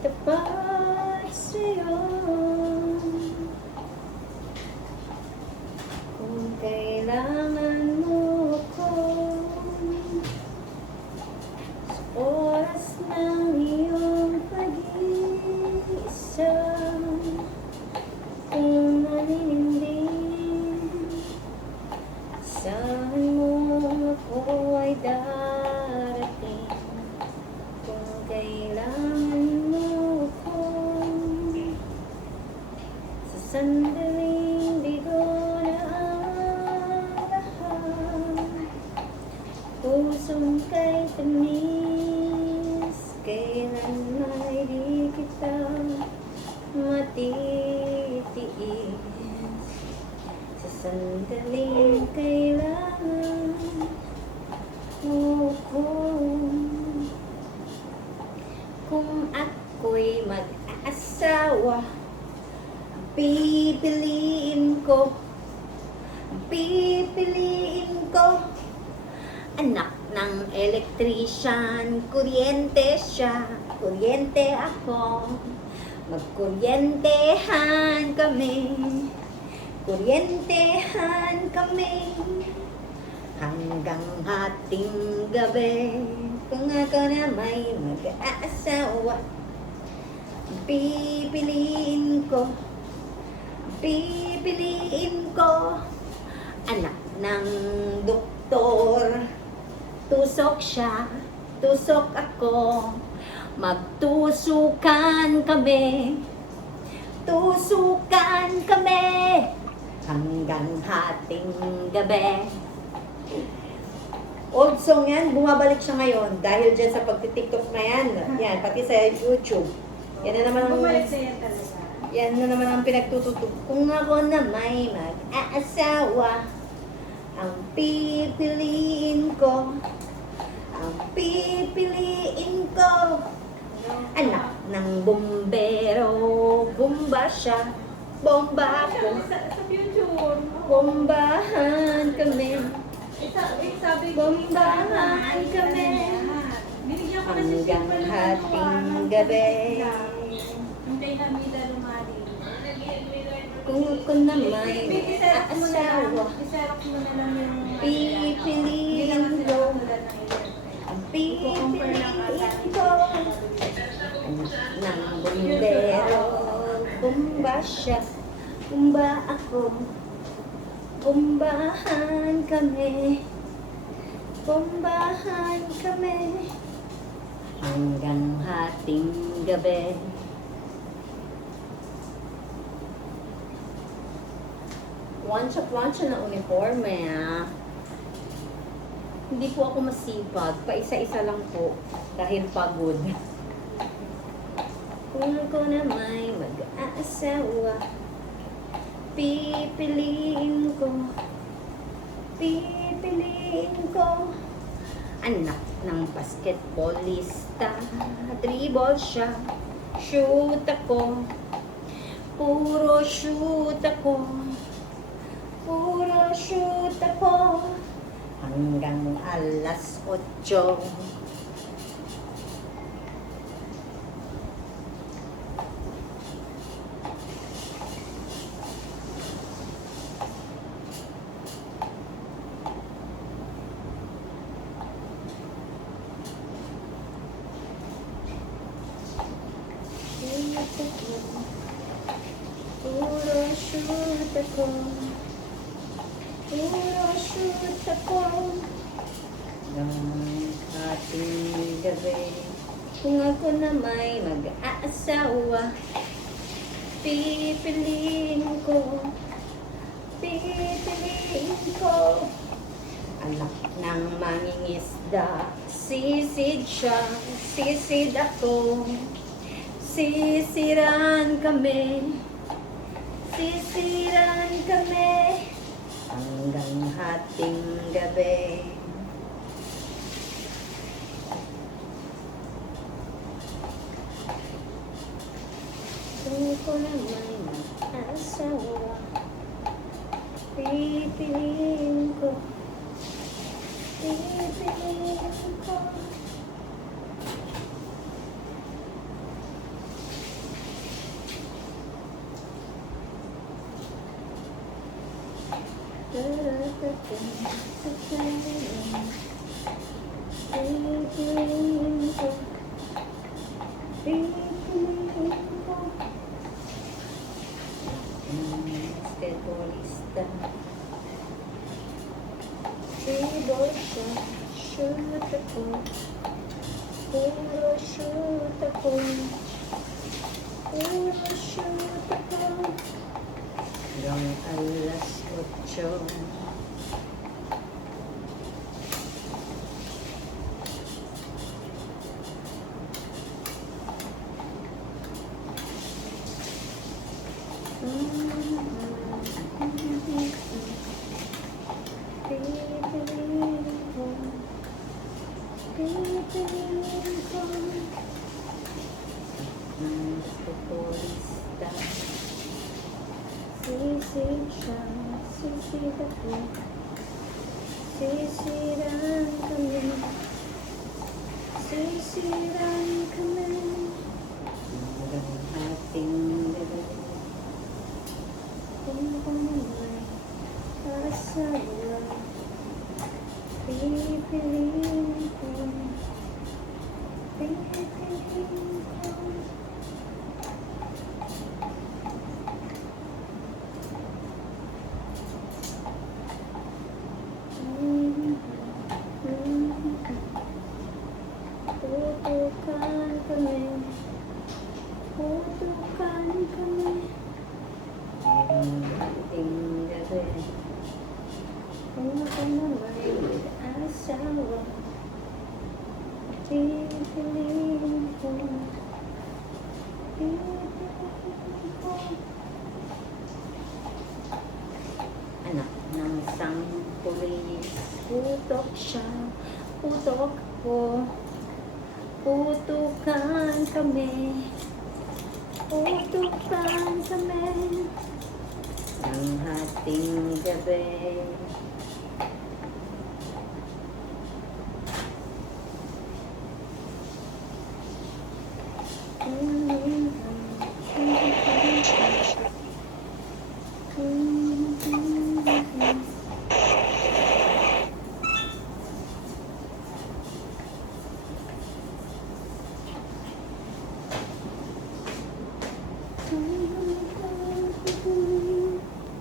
tapat sa'yo. Kung kailangan mo ako sa oras ng iyong pag-iisa, kung nanininding saan mo ako ay darating. Kung kailangan mo ako sa sandaling di ko naaarahan, pusong kay tamis, kailan may di kita matitiis. Sa sandaling kailangan mo ko. Kung ako'y mag-aasawa, pipiliin ko anak ng elektrisyan. Kuryente siya, kuryente ako, magkuryentehan kami, kuryentehan kami hanggang hating gabi. Kung ako na may mag-aasawa, pipiliin ko anak ng doktor. Tusok siya, tusok ako, magtusukan kami, tusukan kami hanggang hating gabi. Old song yan, bumabalik siya ngayon dahil dyan sa pagtitiktok na yan. Yan, pati sa YouTube. Yan na naman ang, Bumalik na yan talaga. yan na naman ang pinagtututug. Kung ako na may mag-aasawa, ang pipiliin ko anak ng bumbero. Bomba siya, bomba ako, Sa future. bombahan kami, Sabi ko, bombahan kami binigyan ko na si hanggang Silver ng hating gabi. Hintay na Mida lumari. Kung ako na may mag-aasawa, Iserok mo na lang yung pipiliin ko ang pipiliin ko anak ng bumbero. Bomba siya, bomba ako, bombahan kami, bombahan kami hanggang hating gabi. Plancha na uniforme, ah. Hindi po ako masipag. Paisa-isa lang po. Dahil pagod. Kung ako na may mag-aasawa, pipiliin ko anak ng basketballista. Dribble siya, shoot ako, puro shoot ako, puro shoot ako hanggang alas 8. Puro shoot ako, puro shoot ako hanggang hating gabi. Kung ako na may mag-aasawa, pipiliin ko anak ng mangingisda. Sisid siya, sisid ako, sisiran kami hanggang hating gabi. Kung ako na may mag-asawa, pipiliin ko dating sa kanya. Pipiliin ko. Pipiliin ko. Basketballista. Dribble shot, shoot ako. Puro shoot ako. Puro shoot ako. Hanggang alas 8. Futbolista. Sisid siya, sisid ako. Sisiran kami. Sisiran kami. Hanggang ating gabi. Kung pumulay para sa buwan, pipiliin ko. Pipiliin ko. Putukan kami. Putukan kami. Ngayong ating gabi. Kung ako na may asawa, pipiliin ko. Pipiliin ko. Anak ng isang pulis, putok siya, putok ko. Putukan kami. Putukan kami. Ng ating gabi.